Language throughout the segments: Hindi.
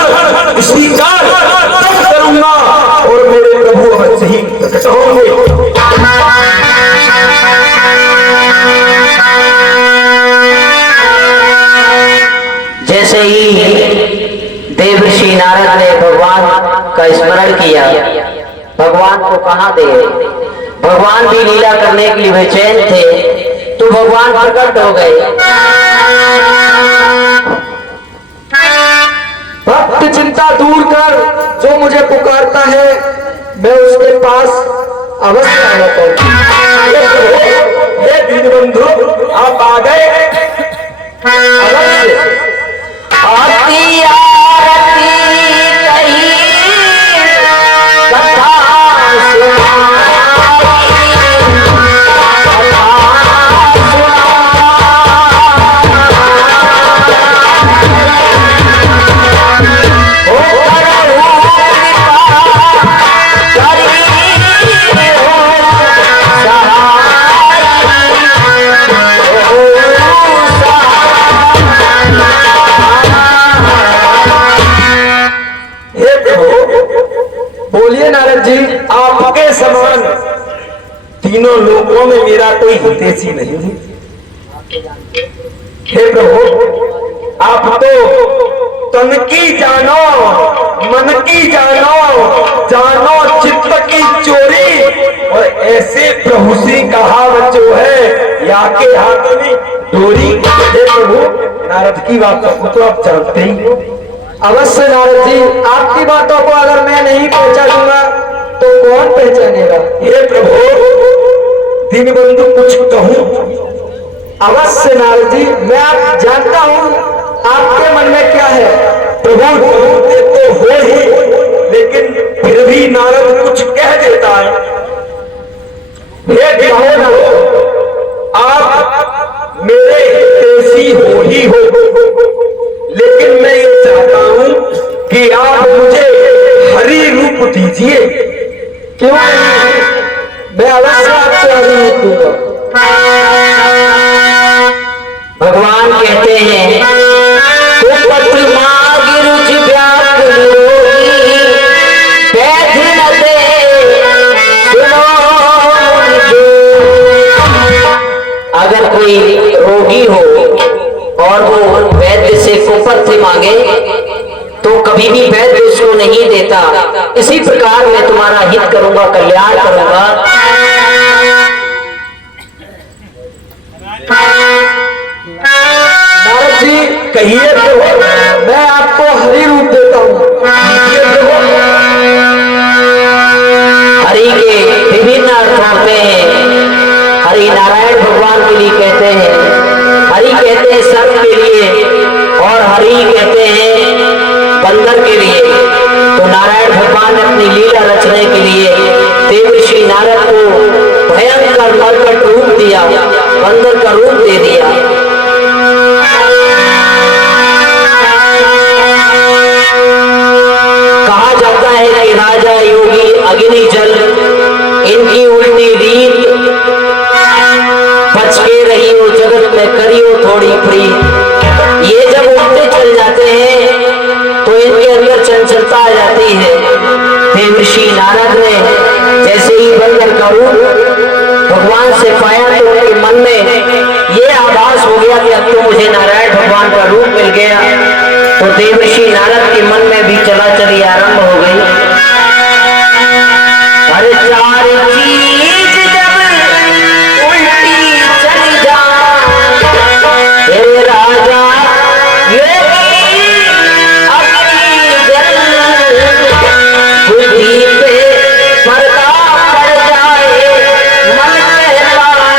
ग्रहण स्वीकार तब करूंगा और मेरे प्रभु अवश्य ही प्रकट होंगे। जैसे ही देवर्षि नारद ने भगवान का स्मरण किया, भगवान को कहाँ दे, भगवान भी लीला करने के लिए बेचैन थे, तो भगवान प्रकट हो गए। भक्त चिंता दूर कर, जो मुझे पुकारता है मैं उसके पास अवश्य आता हूँ। हे दीनबंधु, आप आ गए। अवश्य आरती आरती कही कथा बोलिए नारद जी, आपके समान तीनों लोकों में मेरा कोई हितैषी नहीं है। हे प्रभु, आप तो तन की जानो, मन की जानो, जानो चित्त की चोरी, और ऐसे प्रभु से कहावत जो है, या के हाथों में डोरी। हे प्रभु, नारद की बातों को तो आप जानते ही। अवश्य नारद जी, आपकी बातों को अगर मैं नहीं पहचानूंगा तो कौन पहचानेगा। हे प्रभु, दीनबंधु कुछ कहूं। अवश्य नारद जी, मैं आप जानता हूं आपके मन में क्या है। प्रभु बोलते तो हो ही, लेकिन फिर भी नारद कुछ कह देता है। हे कहो ना, आप मेरे हितैषी हो ही हो, लेकिन मैं ये चाहता हूं कि आप मुझे हरि रूप दीजिए। क्यों नहीं, मैं अवश्य आपसे हरि रूप दूंगा। भगवान कहते हैं, कुपथ माग रुचि व्याकुल होई, पैठ न दे सुनो मुझे। अगर कोई रोगी हो और वो वैद्य से कुपथ मांगे तो कभी भी वैद्य उसको नहीं देता। इसी प्रकार मैं तुम्हारा हित करूंगा, कल्याण करूंगा। नारद जी कहिए प्रभु, मैं आपको हरि रूप देता हूँ। हरि के विभिन्न अर्थ होते हैं। हरि नारायण भगवान के लिए कहते हैं, हरि कहते हैं सर्प के लिए, और हरि कहते हैं बंदर के लिए। तो नारायण भगवान ने अपनी लीला रचने के लिए देवर्षि नारद को भयंकर मरकट रूप दिया, बंदर का रूप दे दिया। कहा जाता है कि राजा योगी अग्नि जल इनकी उल्टी रीत, बच के रही हो जगत में करियो थोड़ी प्रीत। ये जब उल्टे चल जाते हैं तो इनके अंदर चंचलता आ जाती है। देवर्षि नारद ने जैसे ही बंदर का रूप भगवान से पाया तो उनके मन में ये आभास हो गया कि अब तो मुझे नारायण भगवान का रूप मिल गया। तो देवर्षि नारद के मन में भी चलाचली आरंभ हो गई। अरे चार चीज जब उल्टी चली जाए, हे राजा योगी अग्नि जल, बुद्धि पे पर्दा पड़ जाए, मन कहता है।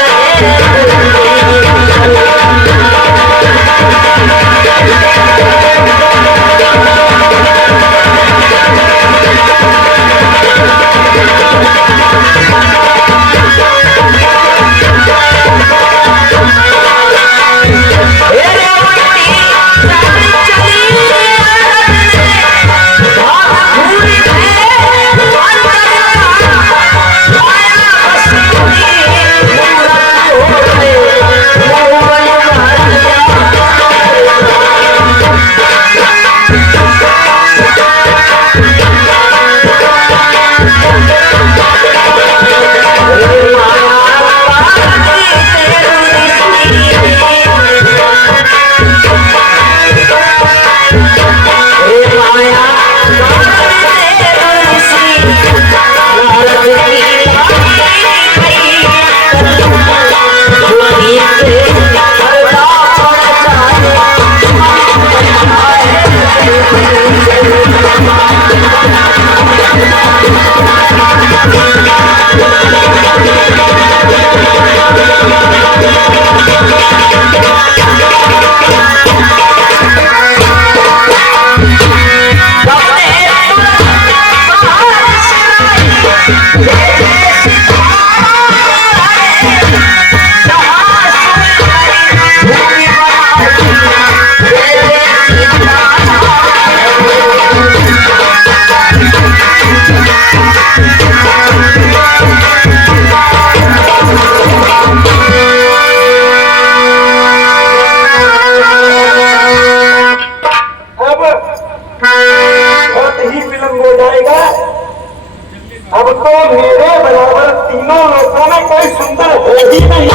कोई सुंदर हो ही नहीं।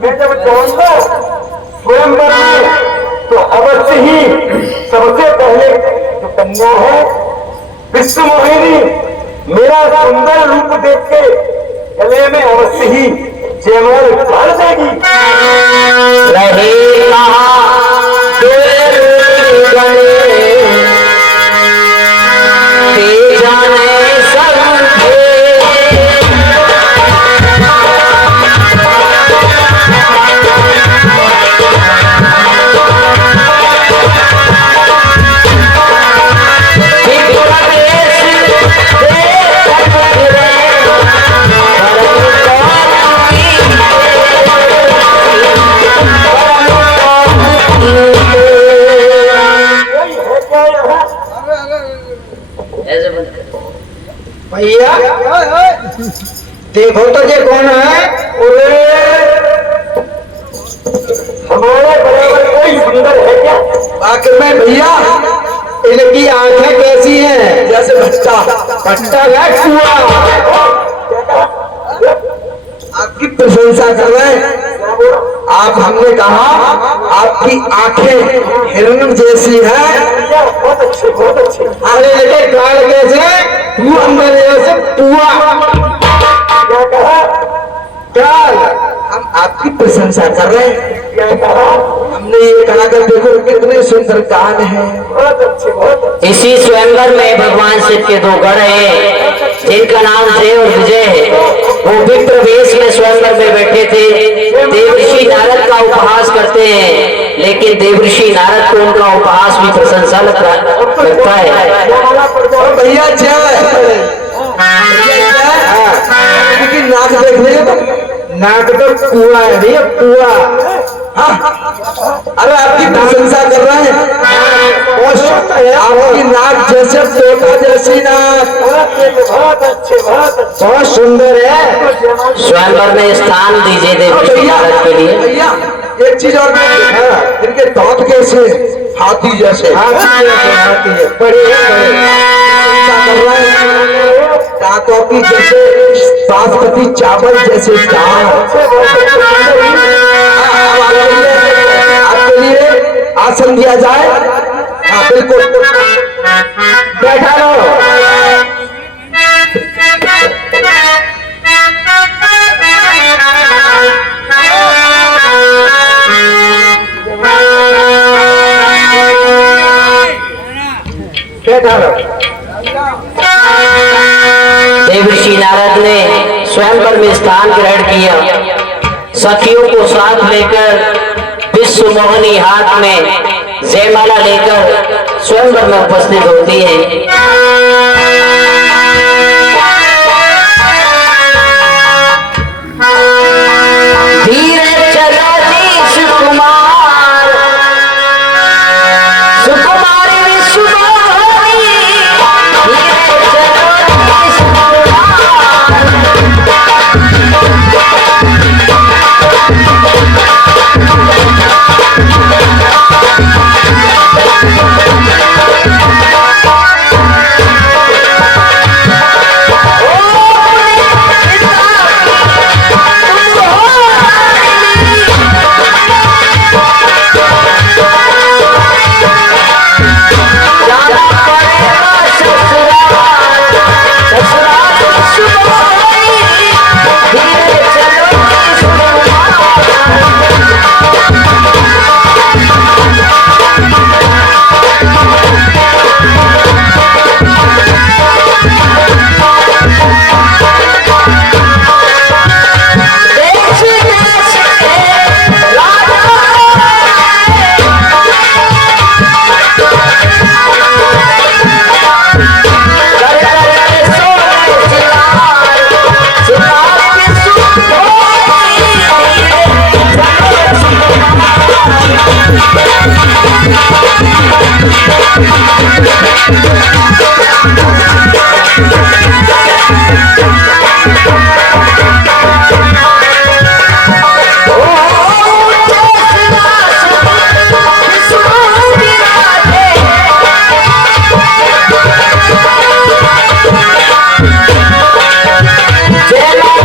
मैं जब जाऊंगा स्वयंवर में तो अवश्य ही सबसे पहले जो कन्या है विश्व मोहिनी मेरा सुंदर रूप देख के गले में अवश्य ही जयमाल डाल देगी। रहे कहाँ जाने सब भैया देखो तो ये कौन है? हमारे बराबर कोई सुंदर है क्या? आखिर में भैया इनकी आंखें कैसी हैं? जैसे भट्टा भट्टा है कुआ। आपकी प्रशंसा कर रहे हैं आप। हमने कहा आपकी आंखें हिरण जैसी है। बहुत अच्छे बहुत अच्छे। अरे लेके काल कैसे तू अंदर से पुआ क्या कहा? काल हम आपकी प्रशंसा कर रहे हैं। क्या कहा? हमने ये कहा कर देखो कितने सुंदर कान है। बहुत अच्छे बहुत अच्छे। इसी स्वयंवर में भगवान शिव के दो गढ़ हैं जिनका नाम देव और विजय है। वो विप्र वेश में स्वयंवर में बैठे थे। देवऋषि नारद का उपहास करते हैं लेकिन देवऋषि नारद को उनका उपहास भी प्रशंसा लगता है। भैया जय नाक देख रहे हो? नाक तो कुआ है भैया कुआ। अरे आपकी प्रशंसा कर रहे हैं। आपकी नाक जैसे तोता जैसी नाक। बहुत अच्छे बहुत सुंदर है। स्वयंवर में स्थान दीजिए देवऋषि नारद के लिए। भैया एक चीज और इनके दांत कैसे हाथी जैसे। हाथी बड़े दांतों की जैसे बासमती चावल जैसे दांत। आपके लिए आसन दिया जाए। हाँ बिल्कुल बैठा रहो। बैठा रहो। देवऋषि नारद ने स्वयंवर में स्थान ग्रहण किया। सखियों को साथ लेकर विश्व मोहिनी हाथ में जयमाला लेकर स्वयंवर में उपस्थित होती है। धीरे चलो जी सुकुमार सुकुमारी विश्व मोहिनी। धीरे चलो जी सुकुमार। जय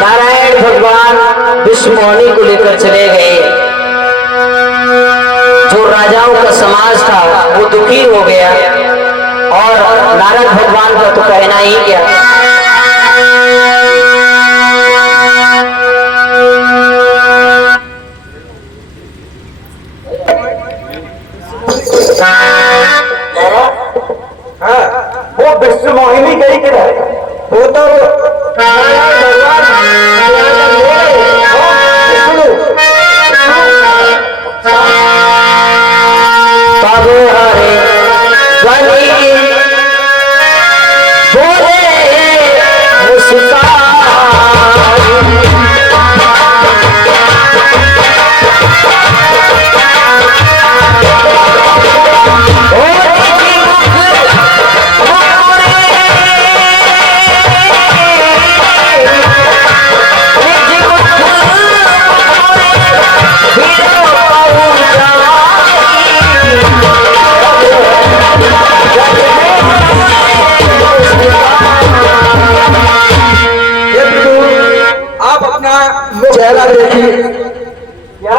नारायण भगवान विष्णुमौनी को लेकर चले गए। जो राजाओं का समाज था वो दुखी हो गया और नारद भगवान का तो कहना ही क्या। हाँ, वो विश्व मोहिनी गई किधर? वो तो तब हरे बनी बोले मुस्कान। आप अपना चेहरा देखिए। क्या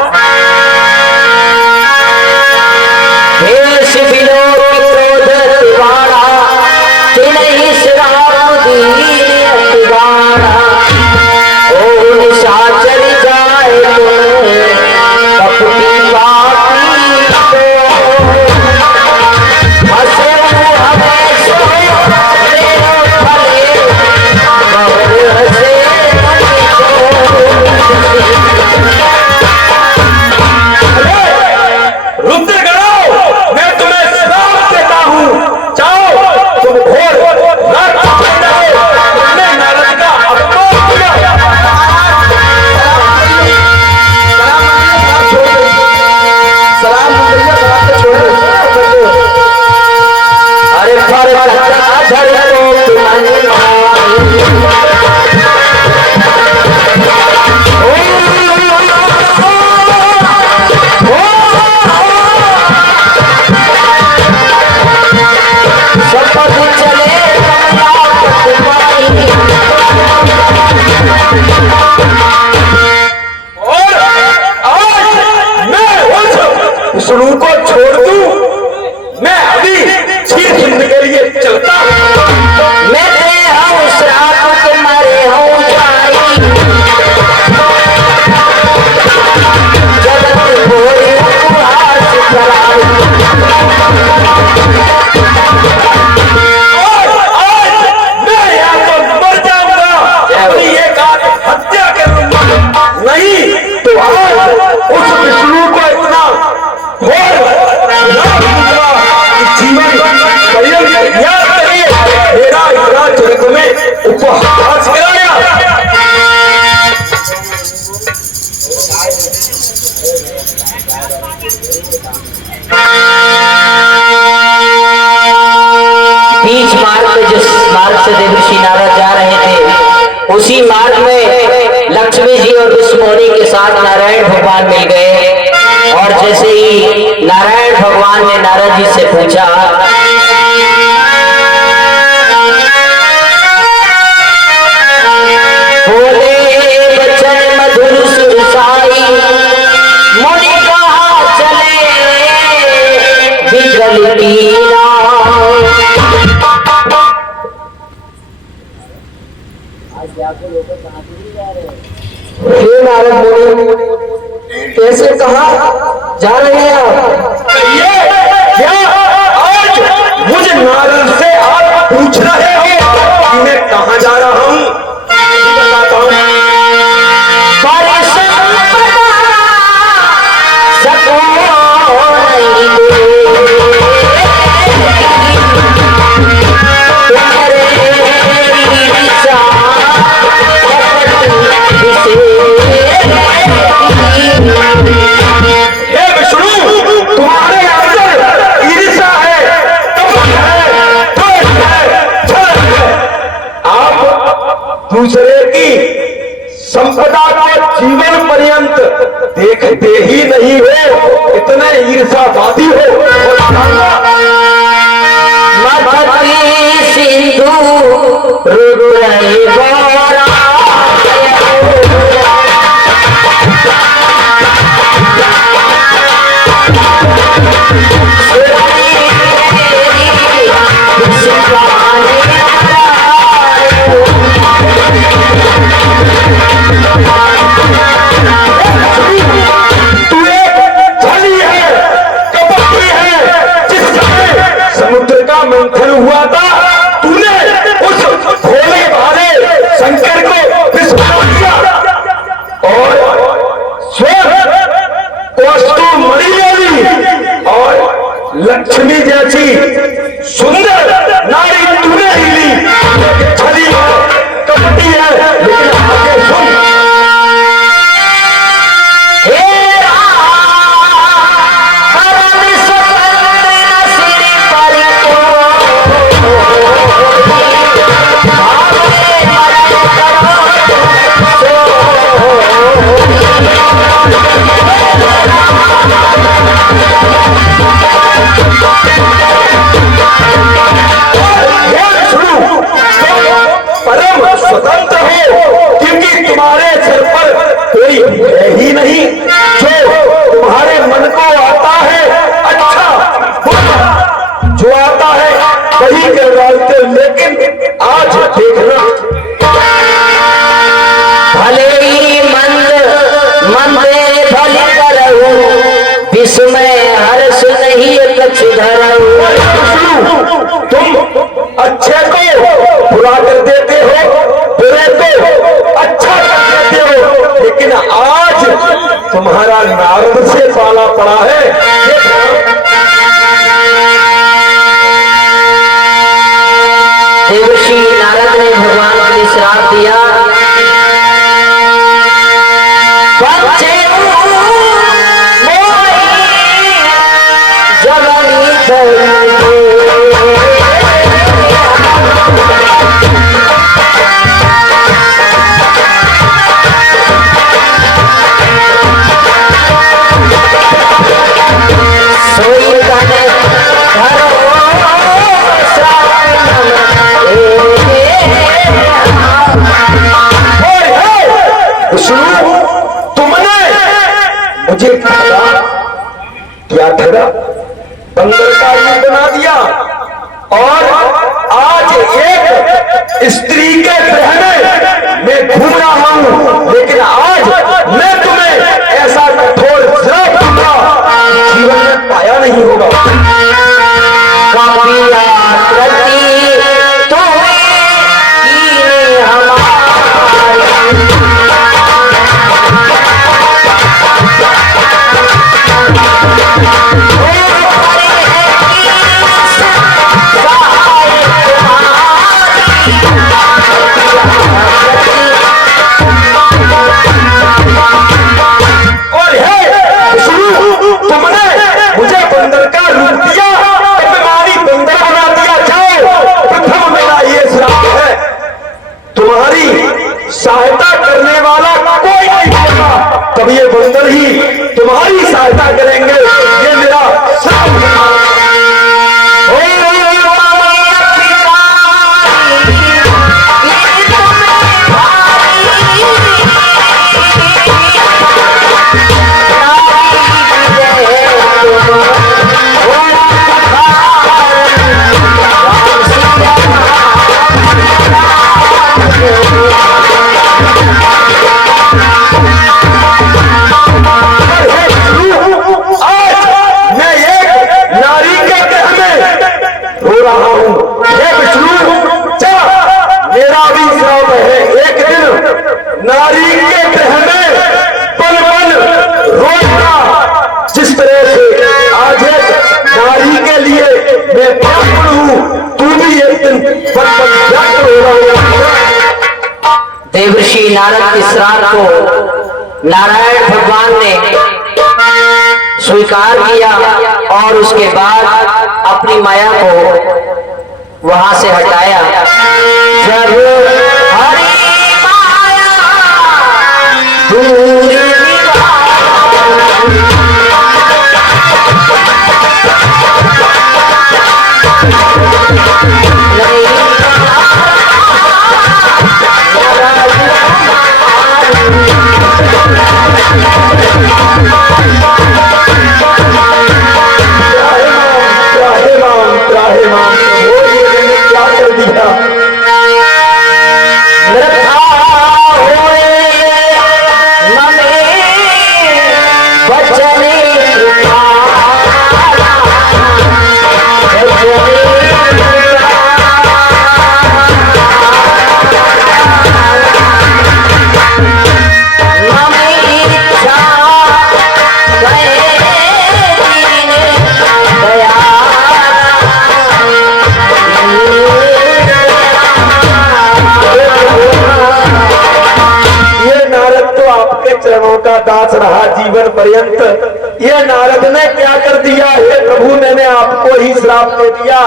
विष्णु को छोड़ दूं? मैं अभी 6 दिन के लिए चलता हूं। मैं उस रात के मारे हूँ जाई, जगत बोले उपहास कराई। और आज मैं यहाँ तो मर जाऊंगा, अपनी एक हत्या करूंगा। नहीं तो आज उस विष्णु को इतना घोर लाभ दूंगा कि जीवन पर्यंत याद करिए, मेरा इतना जगत में उपहास कराया। बीच मार्ग में जिस मार्ग से देवर्षि नारद जा रहे थे, उसी मार्ग में लक्ष्मी जी और विष्णुमौनी के साथ नारायण भगवान मिल गए। और जैसे ही नारायण भगवान ने नारद जी से पूछा, बोले बचन मधुर सुरसाई, मुनि कहा चले बिगल टीना। हे नारद मुनि, कैसे कहा जा रहे हैं आप? कहिए, क्या आज मुझे नारद से आप पूछ रहे हो कि मैं कहाँ जा रहा हूँ? बताता हूँ। दूसरे की संपदा को जीवन पर्यंत देखते ही नहीं हो, इतने ईर्ष्यावादी हो। वही करवाते, लेकिन आज देखना भले ही मंदे भले करो, विस्मय हर्ष नहीं कछ धरो। तुम अच्छे को बुरा कर देते हो, बुरे को अच्छा कर देते हो, लेकिन आज तुम्हारा नारद से पाला पड़ा है। देवर्षि नारद ने भगवान के लिए श्राप दिया, बच्चे मुझे क्या ठगा, बंदर का रूप बना दिया और आज एक स्त्री के गृह में घूम रहा हूं, लेकिन आज मैं तुम्हें ऐसा कठोर श्राप दूंगा, जीवन में पाया नहीं होगा। सहायता करने वाला कोई नहीं होगा, तब ये बंदर ही तुम्हारी सहायता करेंगे। ये मेरा श्राप है। नारी के गृह में पल पल रोना, जिस तरह से आज नारी के लिए मैं व्याकुल हूं, तू भी एक दिन पल पल व्याकुल होगा। देवर्षि नारद के श्राप को नारायण भगवान ने स्वीकार किया और उसके बाद अपनी माया को वहां से हटाया। जब हरि माया दूर चरणों का दास रहा जीवन पर्यंत। ये नारद ने क्या कर दिया हे प्रभु, मैंने आपको ही श्राप दे दिया।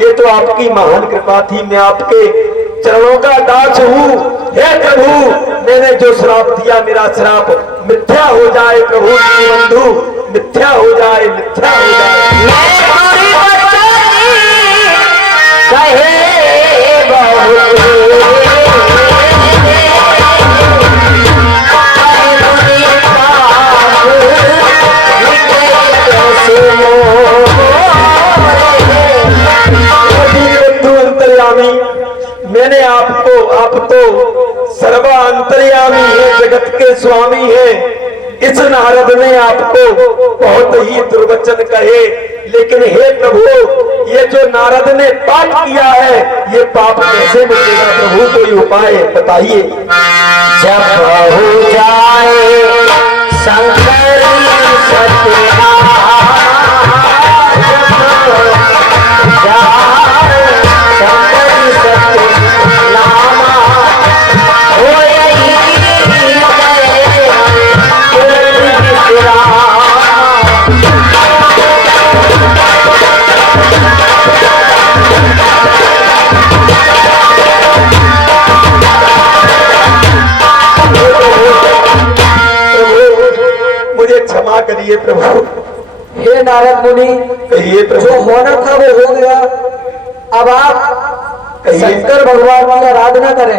ये तो आपकी महान कृपा थी, मैं आपके चरणों का दास हूँ। हे प्रभु, मैंने जो श्राप दिया मेरा श्राप मिथ्या हो जाए। प्रभु बंधु, मिथ्या हो जाए, मिथ्या हो जाए। Oh मैंने आप तो सर्वा अंतर्यामी है, जगत के स्वामी है। इस नारद ने आपको बहुत ही दुर्वचन कहे, लेकिन हे प्रभु, ये जो नारद ने पाप किया है, ये पाप कैसे मिटेगा प्रभु? कोई उपाय बताइए। जब हो जाए शंकर सत्यनारायण, शंकर सत्यनामा हो मुझे क्षमा करिए प्रभु। हे नारद मुनि, कहिए जो प्रभु। होना था वो हो गया। अब आप कहिए। शंकर भगवान की आराधना करें,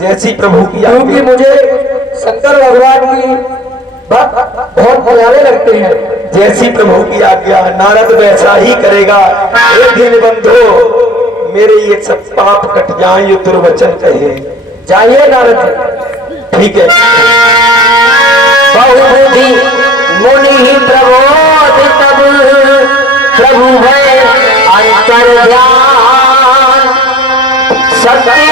जैसी प्रभु की क्योंकि आज्ञा। मुझे शंकर भगवान की भक्त बहुत प्यारे लगते हैं। जैसी प्रभु की आज्ञा। नारद वैसा ही करेगा। हे दिन बंधो, मेरे ये सब पाप कट जाएं, ये दुर्वचन कहे। जाइए नारद जी। ठीक है। बहुबुद्धि मुनि प्रबोध तब, प्रभु है अंतर ध्यान, शक्ति